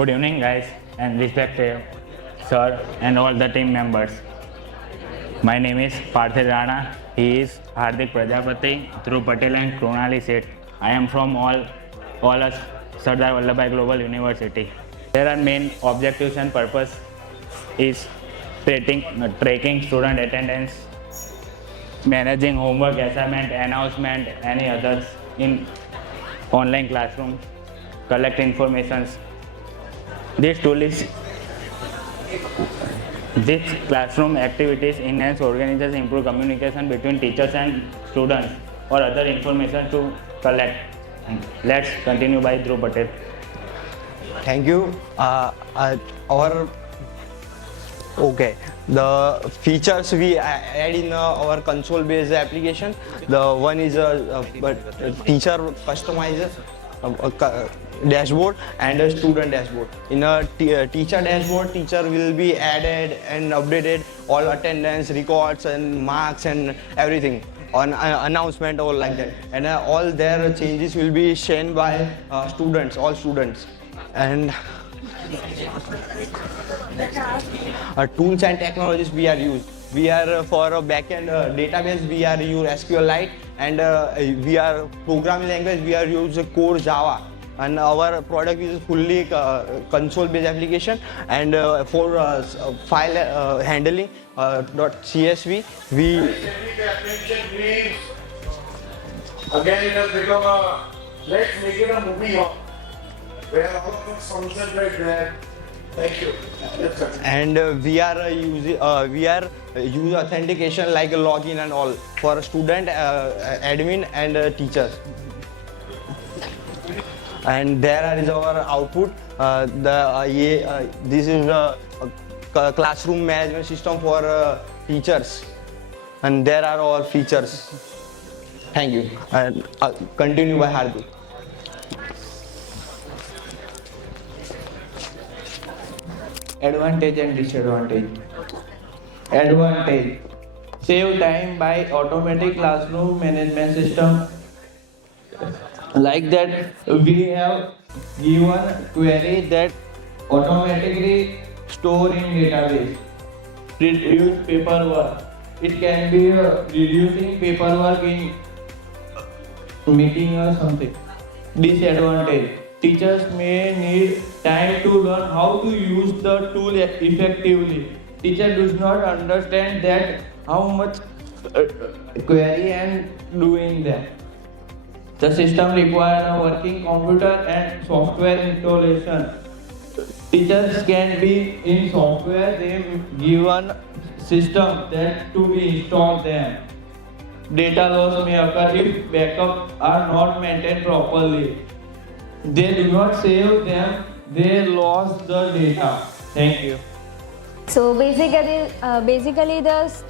Good evening, guys, and respected sir and all the team members. My name is Parthil Rana. He is Hardik Prajapati, Dhruv Patel and Kronali Seth. I am from all us Sardar Vallabhbhai Global University. There are main objectives and purpose is tracking student attendance, managing homework, assignment, announcement, any others in online classroom, collect informations. This classroom activities enhance organizers, improve communication between teachers and students or other information to collect. Let's continue by Dhruv Patel. Thank you. The features we add in our console-based application. The one is a teacher customizer dashboard and a student dashboard. In a teacher dashboard, teacher will be added and updated all attendance records and marks and everything on announcement or like that. And all their changes will be shown by students, all students. And tools and technologies we are used. We are for a backend database we are use SQLite, and we are programming language we are use core Java. And our product is fully console-based application. And for file handling .csv we. Again, it has become a let's make it a movie where all of us concentrate there. Thank you. And we are use authentication like login and all for student, admin and teachers. And there is our output. This is a classroom management system for teachers, and there are all features. Thank you. And continue by Hardik. Advantage and disadvantage. Advantage: save time by automatic classroom management system. Like that, we have given query that automatically store in database. Reduce paperwork. It can be reducing paperwork in meeting or something. Disadvantage: teachers may need time to learn how to use the tool effectively. Teacher does not understand that how much query and doing that. The system requires a working computer and software installation. Teachers can be in software they given system that to be installed them. Data loss may occur if backups are not maintained properly. They do not save them, they lost the data. Thank you. So basically this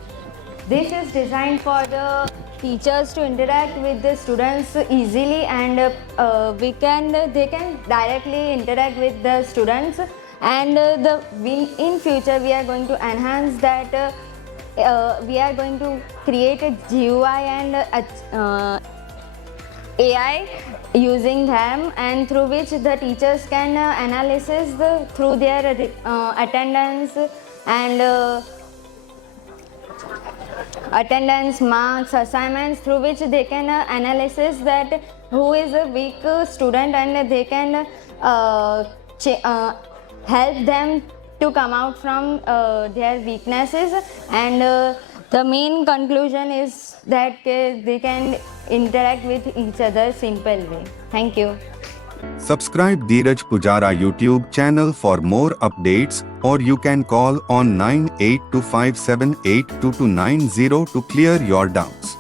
is designed for the teachers to interact with the students easily, and they can directly interact with the students, and in future we are going to enhance that. We are going to create a GUI and AI using them, and through which the teachers can analysis through their attendance and attendance, marks, assignments, through which they can analysis that who is a weak student, and they can help them to come out from their weaknesses. And the main conclusion is that they can interact with each other simple way. Thank you. Subscribe Dhiraj Poojara YouTube channel for more updates, or you can call on 9825782290 to clear your doubts.